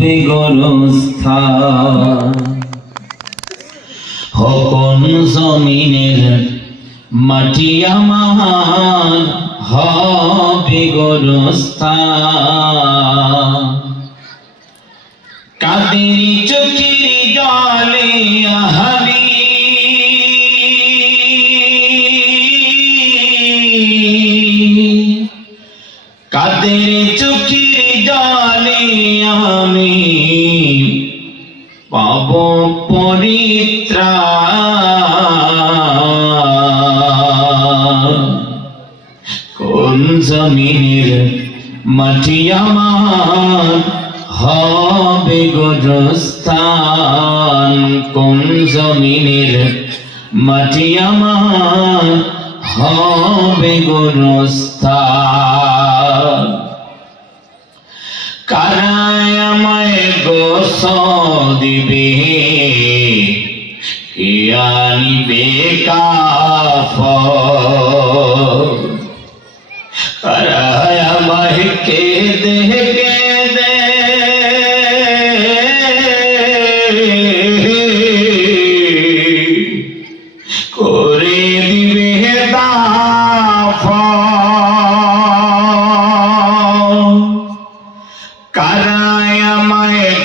হবে গরস্থা হকন জমিনের মাটি আমার হবে গরস্থা কাদের চোখের জলে আহারি পাব পরিত্রাণ কোন জমিনের মাটি আমার হবে গোরস্থান? কোন জমিনের মাটি আমার হবে গোরস্থান কারায় আমায় গোস দিবে কে আনিবে কাফ? কে দেহ কে দে করে দিবে কারায় আমায়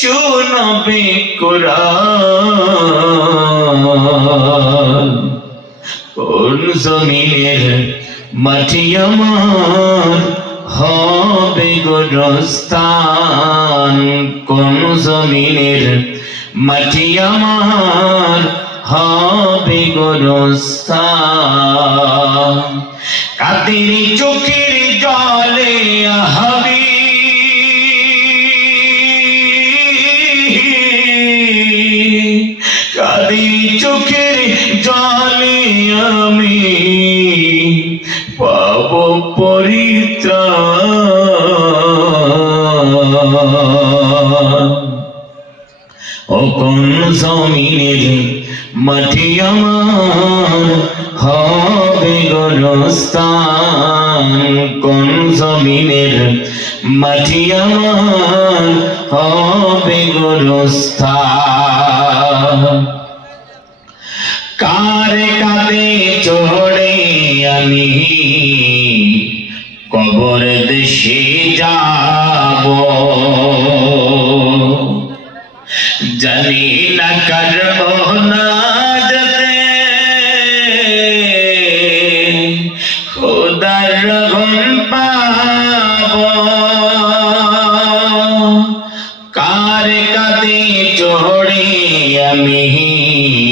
শুনবে কোরআন। কোন জমিনের মাটি আমার হবে গোরস্থান? কোন জমিনের মাটি আমার হবে গোরস্থান? কাদের চোখের জলে হবি চোখের জলে আমি পাব পরিত্রাণ। ও কোন জমিনের মাটি আমার হবে গরস্থান কোন জমিনের মাটি আমার হবে গরস্থান কার কাঁধে চড়ে আমি? কবর দেশে যাব। জানি না করব না যেতে খোদার রহম পাব। কার কাঁধে চড়ে আমি?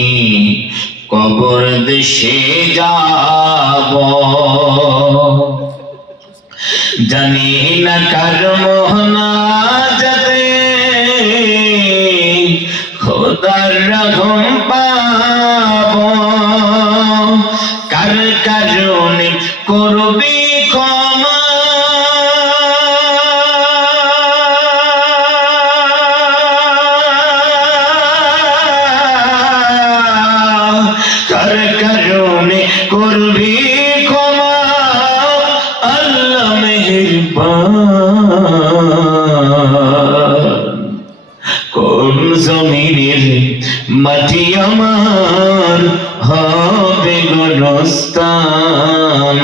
কবর দেশে যাব। জানি না কার খোদার কার কারণে করবি কোন জমিনের মাটি আমার হবে গরস্থান?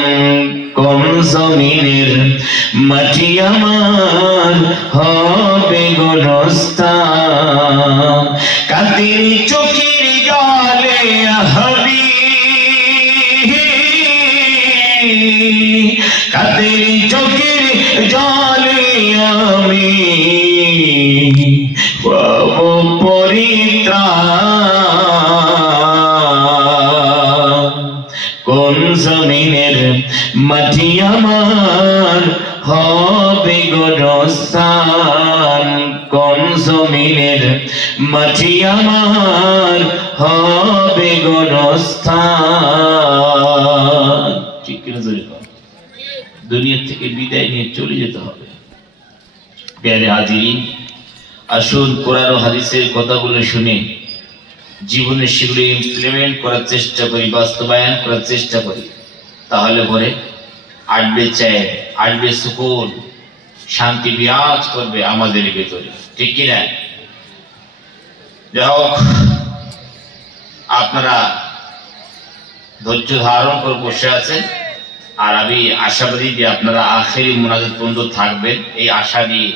কোন জমিনের মাটি আমার হবে গরস্থান? কাতির চোখের জলে হবি কাদের চোখের জলে আমি? মাটি আমার হবে গোরস্থান কোন জমিনের মাটি আমার হবে গোরস্থান ঠিক। দুনিয়া থেকে বিদায় নিয়ে চলে যেতে হবে। প্যারে হাজিরিন, আসুন কোরআন হাদিসের কথাগুলো শুনে জীবনে সেগুলো ইমপ্লিমেন্ট করার চেষ্টা করি, বাস্তবায়ন করার চেষ্টা করি। তাহলে পরে আটবে চায় আটবে সুকুন, শান্তি বিরাজ করবে আমাদের ভেতরে। ঠিক কিনা? যাই হোক, আপনারা ধৈর্য ধারণ করে বসে আছেন, আর আমি আশাবাদী যে আপনারা আখেরি মোনাজাত পর্যন্ত থাকবেন। এই আশা নিয়ে